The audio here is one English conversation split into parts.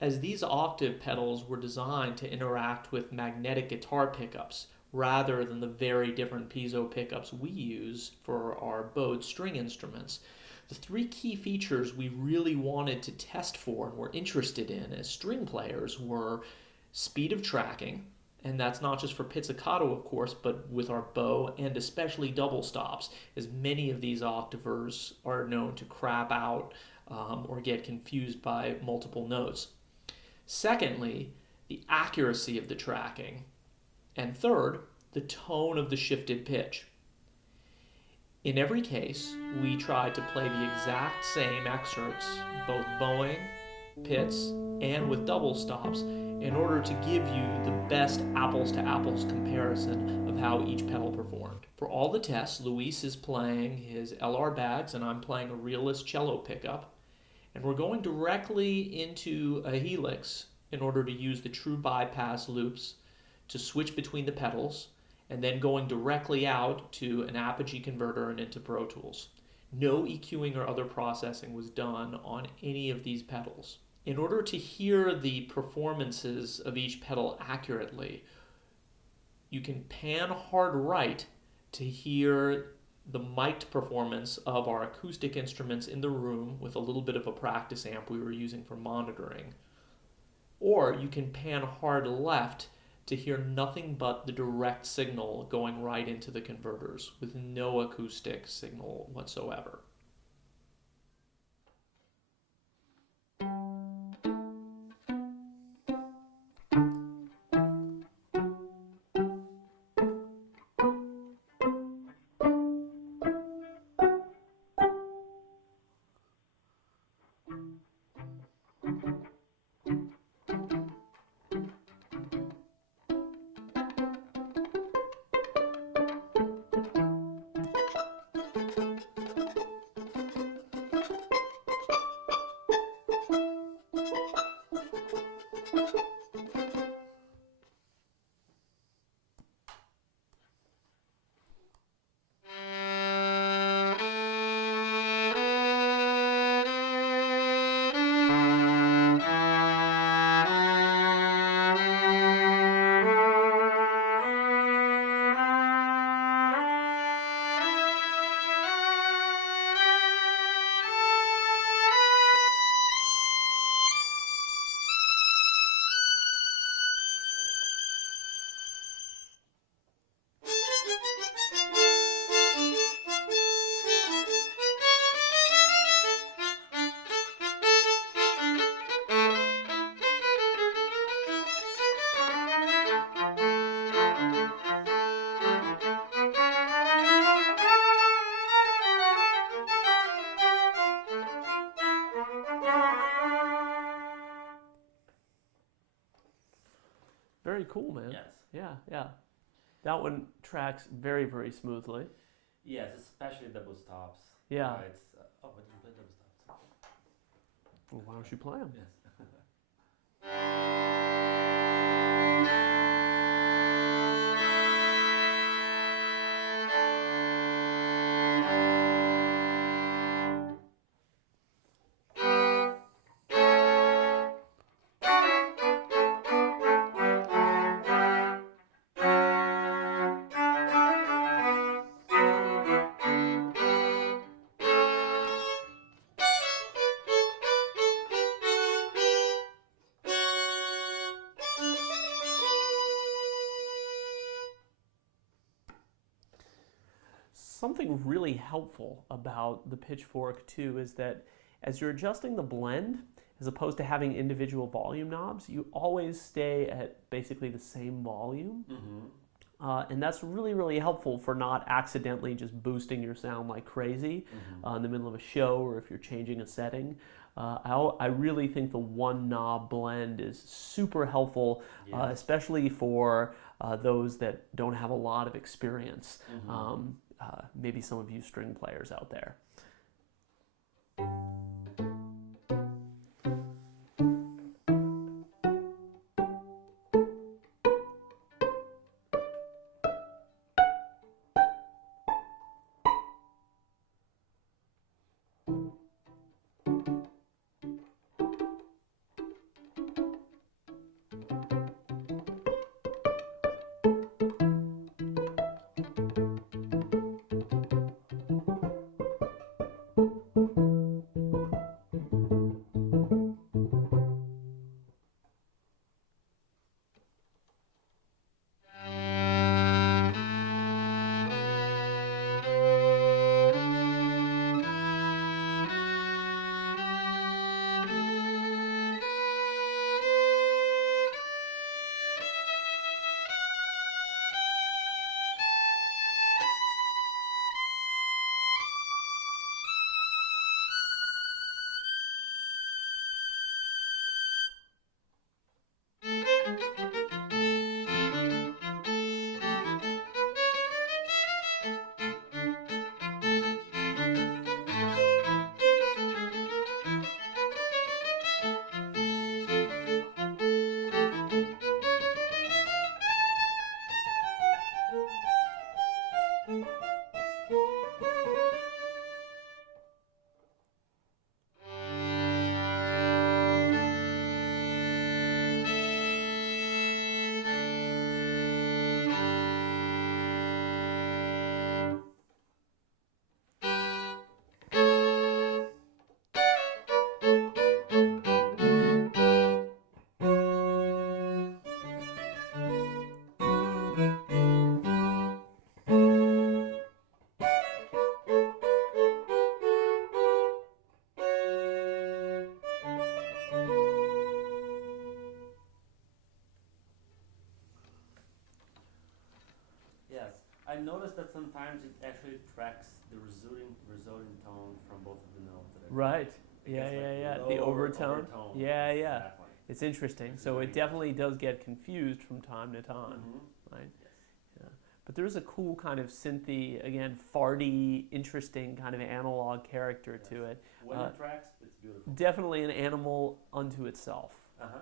as these octave pedals were designed to interact with magnetic guitar pickups rather than the very different piezo pickups we use for our bowed string instruments. The three key features we really wanted to test for and were interested in as string players were speed of tracking, and that's not just for pizzicato, of course, but with our bow and especially double stops, as many of these octavers are known to crap out or get confused by multiple notes. Secondly, the accuracy of the tracking. And third, the tone of the shifted pitch. In every case, we tried to play the exact same excerpts, both bowing, pits, and with double stops, in order to give you the best apples-to-apples comparison of how each pedal performed. For all the tests, Luis is playing his LR bags, and I'm playing a realist cello pickup, and we're going directly into a helix in order to use the true bypass loops to switch between the pedals, and then going directly out to an apogee converter and into Pro Tools. No EQing or other processing was done on any of these pedals. In order to hear the performances of each pedal accurately, you can pan hard right to hear the mic'd performance of our acoustic instruments in the room with a little bit of a practice amp we were using for monitoring. Or you can pan hard left to hear nothing but the direct signal going right into the converters with no acoustic signal whatsoever. Very cool, man. Yes. Yeah. That one tracks very, very smoothly. Yes, especially double stops. Yeah. It's, but you play double stops. Well, why don't you play them? Yes. Something really helpful about the PitchFork too is that as you're adjusting the blend, as opposed to having individual volume knobs, you always stay at basically the same volume. Mm-hmm. And that's really, really helpful for not accidentally just boosting your sound like crazy in the middle of a show or if you're changing a setting. I really think the one knob blend is super helpful, Yes. especially for those that don't have a lot of experience. Mm-hmm. Maybe some of you string players out there. noticed that sometimes it actually tracks the resulting tone from both of the notes. That I Right. It Yeah, gets, like, yeah, yeah. The lower overtone. overtone. Yeah, yeah. Exactly. It's interesting. It's So very it definitely does get confused from time to time, right? Yes. Yeah. But there's a cool kind of synthy, again, farty, interesting kind of analog character to it. When it tracks, it's beautiful. Definitely an animal unto itself. Uh-huh.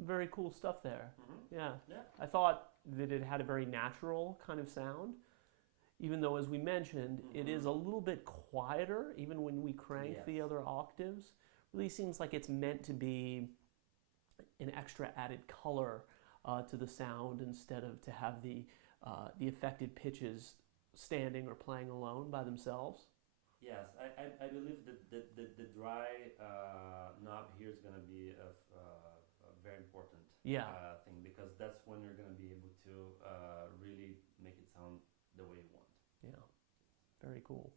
Very cool stuff there. Yeah. Yeah. I thought that it had a very natural kind of sound, even though, as we mentioned, it is a little bit quieter, even when we crank the other octaves. Really seems like it's meant to be an extra added color to the sound instead of to have the affected pitches standing or playing alone by themselves. Yes, I believe that the dry knob here is going to be a very important thing, because that's when you're going to be able to really make it sound the way you want. Yeah, very cool.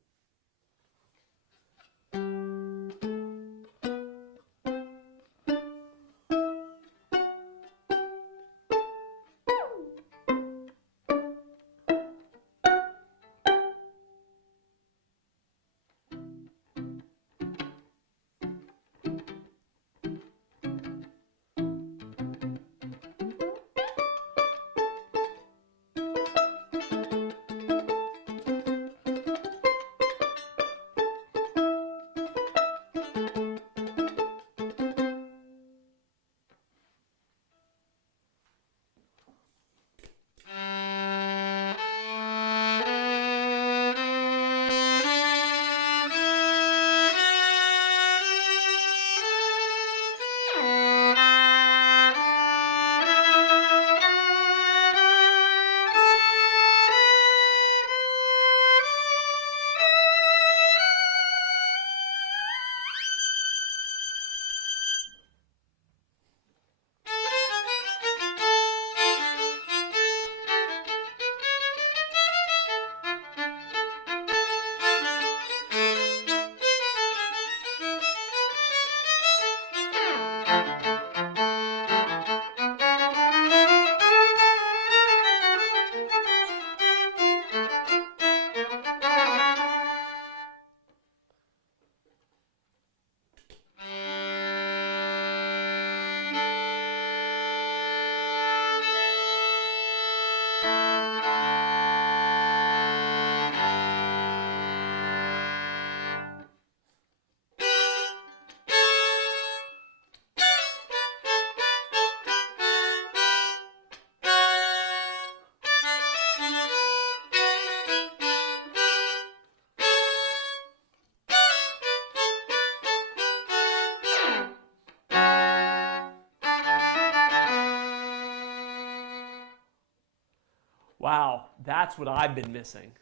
That's what I've been missing.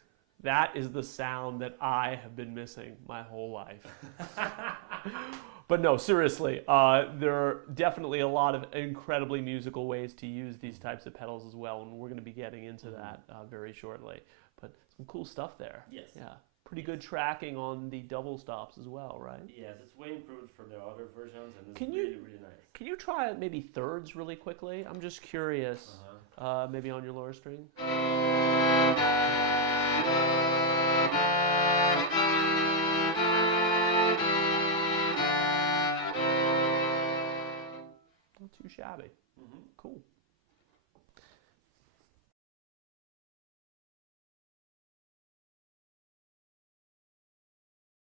That is the sound that I have been missing my whole life. But no, seriously, there are definitely a lot of incredibly musical ways to use these types of pedals as well, and we're going to be getting into that very shortly. But some cool stuff there. Yes. Yeah. Pretty good tracking on the double stops as well, right? Yes, it's way improved from the other versions, and it's really nice. Can you try maybe thirds really quickly? I'm just curious. Maybe on your lower string. Not too shabby. Cool.